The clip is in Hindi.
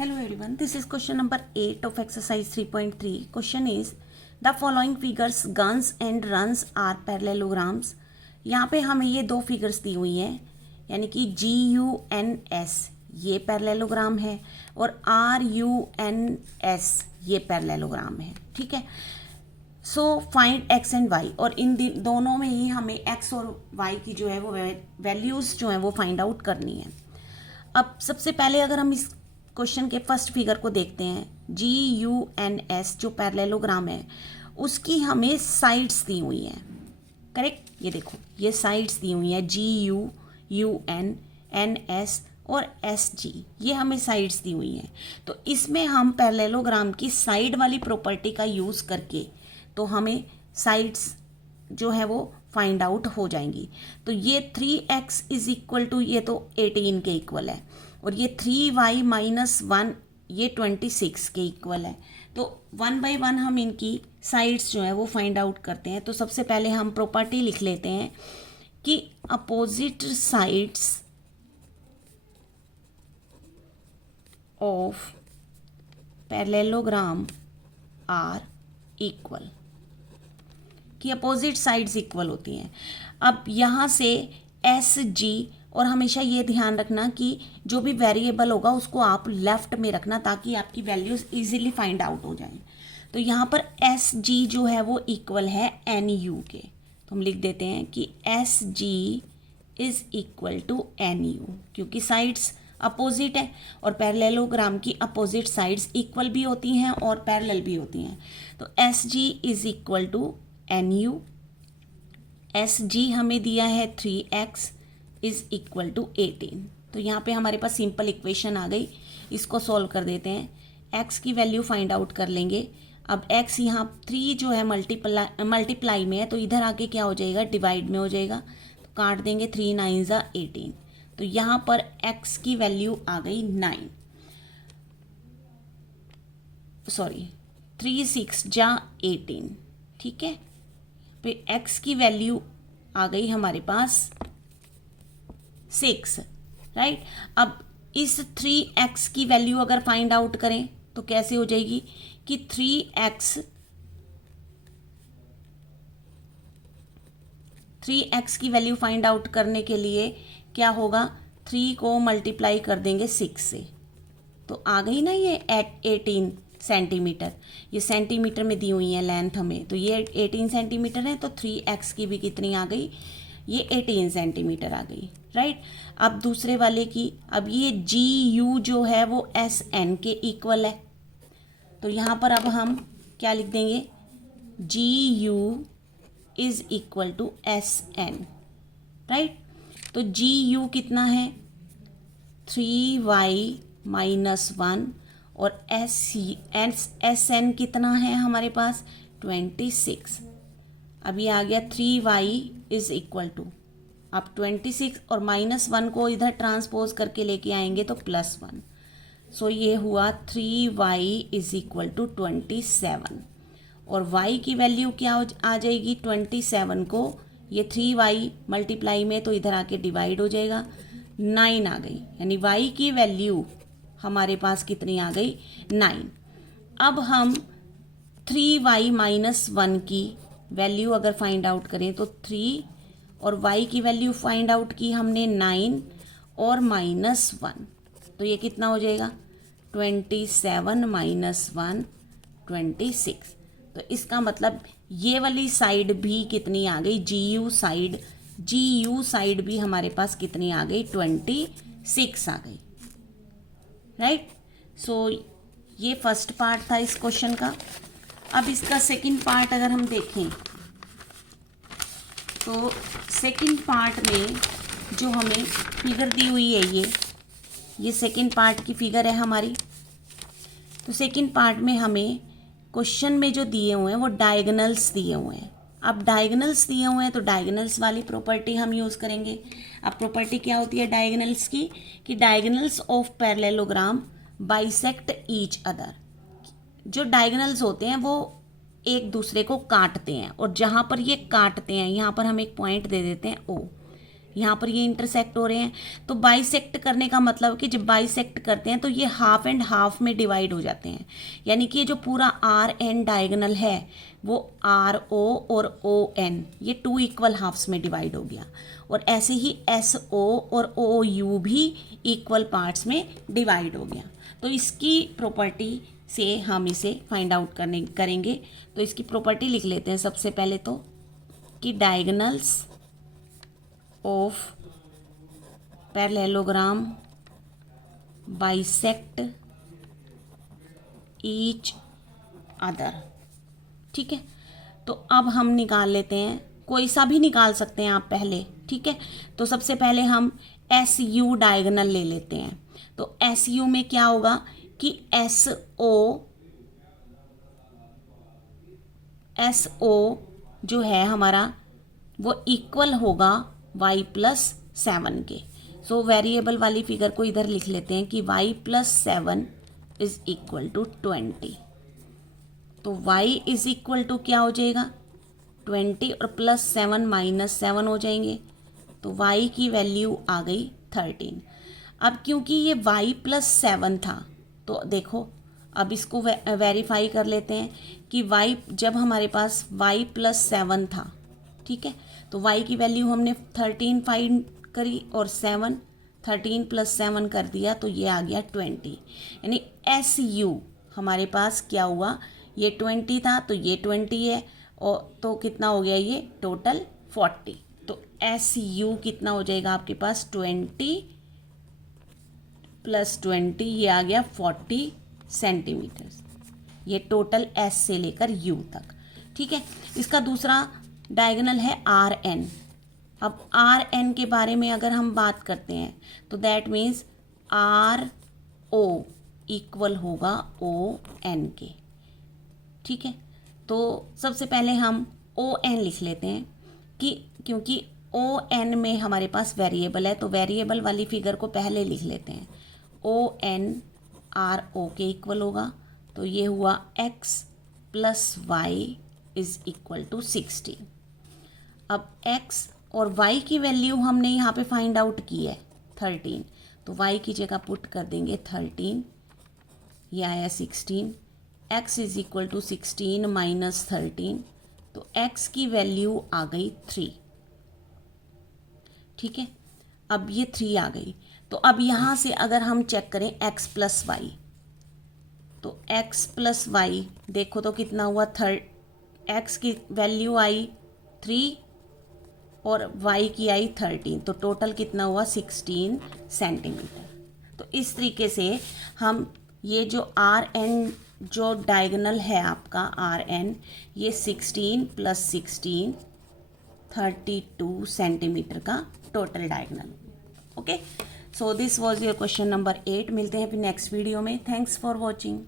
Hello everyone, this is question number 8 of exercise 3.3. Question is the following figures guns and runs are parallelograms. यहाँ पे हमें ये दो फिगर्स दी हुई हैं, यानी कि GUNS ये पैरेललोग्राम है और RUNS ये पैरेललोग्राम है. ठीक है. So find X and Y, और इन दोनों में ही हमें एक्स और वाई की जो है वो वैल्यूज़ जो है वो फाइंड आउट करनी है. अब सबसे पहले अगर हम इस क्वेश्चन के फर्स्ट फिगर को देखते हैं, GUNS जो पैरेललोग्राम है उसकी हमें साइड्स दी हुई हैं. करेक्ट. ये देखो, ये साइड्स दी हुई हैं GUN, NS और SG, ये हमें साइड्स दी हुई हैं. तो इसमें हम पैरेललोग्राम की साइड वाली प्रॉपर्टी का यूज़ करके तो हमें साइड्स जो है वो फाइंड आउट हो जाएंगी. तो ये 3x इज इक्वल टू, ये तो 18 के इक्वल है, और ये 3y माइनस 1 ये 26 के इक्वल है. तो 1 बाई 1 हम इनकी साइड्स जो है वो फाइंड आउट करते हैं. तो सबसे पहले हम प्रॉपर्टी लिख लेते हैं कि opposite sides of parallelogram are equal, कि अपोजिट साइड्स इक्वल होती हैं. अब यहाँ से SG, और हमेशा ये ध्यान रखना कि जो भी वेरिएबल होगा उसको आप लेफ्ट में रखना ताकि आपकी वैल्यूज इजीली फाइंड आउट हो जाएं. तो यहाँ पर SG जो है वो इक्वल है NU के, तो हम लिख देते हैं कि SG is equal to NU, क्योंकि साइड्स अपोजिट है और पैरेललोग्राम की अपोजिट साइड्स इक्वल भी होती हैं और पैरेलल भी होती हैं. तो SG is equal to NU. SG हमें दिया है 3x इज इक्वल टू 18. तो यहाँ पे हमारे पास सिंपल इक्वेशन आ गई. इसको सॉल्व कर देते हैं. x की वैल्यू फाइंड आउट कर लेंगे. अब x यहाँ 3 जो है मल्टीप्लाई में है, तो इधर आके क्या हो जाएगा, डिवाइड में हो जाएगा. तो काट देंगे, 3 9 ज़ा 18. तो यहाँ पर x की वैल्यू आ गई 9, सॉरी 3 6 जा 18. ठीक है. फिर x की वैल्यू आ गई हमारे पास 6, राइट. अब इस 3x की वैल्यू अगर फाइंड आउट करें तो कैसे हो जाएगी कि 3x की वैल्यू फाइंड आउट करने के लिए क्या होगा, 3 को मल्टीप्लाई कर देंगे 6 से, तो आ गई ना ये 18 सेंटीमीटर. ये सेंटीमीटर में दी हुई है लेंथ हमें, तो ये 18 सेंटीमीटर है. तो 3x की भी कितनी आ गई, ये 18 सेंटीमीटर आ गई, राइट. अब दूसरे वाले की, अब ये GU जो है वो SN के इक्वल है. तो यहाँ पर अब हम क्या लिख देंगे, GU is equal to SN, right. तो GU कितना है, 3y माइनस 1, और SN कितना है हमारे पास 26. अभी आ गया 3y इज इक्वल टू, आप 26 और माइनस 1 को इधर ट्रांसपोज करके लेके आएंगे तो प्लस 1. सो ये हुआ 3y इज इक्वल टू 27, और y की वैल्यू क्या आ जाएगी, 27 को ये 3y मल्टीप्लाई में तो इधर आके डिवाइड हो जाएगा, 9 आ गई. यानी y की वैल्यू हमारे पास कितनी आ गई, 9. अब हम 3y माइनस 1 की वैल्यू अगर फाइंड आउट करें तो 3, और y की वैल्यू फाइंड आउट की हमने 9 और माइनस 1, तो ये कितना हो जाएगा, 27 माइनस 1 26. तो इसका मतलब ये वाली साइड भी कितनी आ गई, GU साइड भी हमारे पास कितनी आ गई, 26 आ गई, राइट. सो ये फर्स्ट पार्ट था इस क्वेश्चन का. अब इसका सेकंड पार्ट अगर हम देखें तो सेकंड पार्ट में जो हमें फिगर दी हुई है, ये सेकंड पार्ट की फिगर है हमारी. तो सेकंड पार्ट में हमें क्वेश्चन में जो दिए हुए हैं वो डायगोनल्स दिए हुए हैं. अब डायगोनल्स दिए हुए हैं तो डायगोनल्स वाली प्रॉपर्टी हम यूज़ करेंगे. अब प्रॉपर्टी क्या होती है डायगोनल्स की, कि diagonals of parallelogram bisect each other. जो डायगोनल्स होते हैं वो एक दूसरे को काटते हैं, और जहाँ पर ये काटते हैं यहाँ पर हम एक पॉइंट दे देते हैं O. यहाँ पर ये इंटरसेक्ट हो रहे हैं। तो बाइसेक्ट करने का मतलब कि जब बाइसेक्ट करते हैं तो ये हाफ एंड हाफ में डिवाइड हो जाते हैं, यानी कि ये जो पूरा आर एन डायगोनल है वो आर ओ और ओ एन ये 2 इक्वल हाफ्स में डिवाइड हो गया, और ऐसे ही एस ओ और ओ यू भी इक्वल पार्ट्स में डिवाइड हो गया। तो इसकी प्रॉपर्टी से हम इसे फाइंड आउट करेंगे। तो इसकी प्रॉपर्टी लिख लेते हैं सबसे पहले तो, कि diagonals of parallelogram bisect each other. ठीक है, तो अब हम निकाल लेते हैं, कोई सा भी निकाल सकते हैं आप पहले। ठीक है, तो सबसे पहले हम एस यू डायगोनल ले लेते हैं। तो एस यू में क्या होगा कि एस ओ जो है हमारा वो इक्वल होगा y प्लस 7 के। सो वेरिएबल वाली फिगर को इधर लिख लेते हैं कि y plus 7 is equal to 20। तो y इज इक्वल टू क्या हो जाएगा 20 और प्लस 7 माइनस 7 हो जाएंगे, तो y की वैल्यू आ गई 13। अब क्योंकि ये y प्लस 7 था तो देखो अब इसको वेरीफाई कर लेते हैं कि y जब हमारे पास y प्लस 7 था, ठीक है, तो y की वैल्यू हमने 13 फाइंड करी और 13 प्लस 7 कर दिया तो ये आ गया 20। यानी एस यू हमारे पास क्या हुआ, ये 20 था तो ये 20 है, और तो कितना हो गया ये टोटल 40। तो एस यू कितना हो जाएगा आपके पास 20 प्लस 20 ये आ गया 40 सेंटीमीटर। ये टोटल एस से लेकर यू तक। ठीक है, इसका दूसरा डायगोनल है आर एन। अब आर एन के बारे में अगर हम बात करते हैं तो that means R O equal होगा ओ एन के। ठीक है, तो सबसे पहले हम ओ एन लिख लेते हैं कि क्योंकि ओ एन में हमारे पास वेरिएबल है तो वेरिएबल वाली फिगर को पहले लिख लेते हैं। ओ एन आर ओ के इक्वल होगा, तो ये हुआ x plus y is equal to 16। अब x और y की वैल्यू हमने यहाँ पे फाइंड आउट की है 13, तो y की जगह पुट कर देंगे 13, ये आया 16। x is equal to 16 minus 13, तो x की वैल्यू आ गई 3। ठीक है, अब ये 3 आ गई। तो अब यहाँ से अगर हम चेक करें x प्लस वाई, तो x प्लस वाई देखो तो कितना हुआ x की वैल्यू आई 3 और y की आई 13, तो टोटल कितना हुआ 16 सेंटीमीटर। तो इस तरीके से हम ये जो आर एन जो डायगोनल है आपका आर एन, ये 16 प्लस 16 32 सेंटीमीटर का total diagonal. Okay, so this was your question number 8। मिलते हैं फिर नेक्स्ट वीडियो में। Thanks for watching.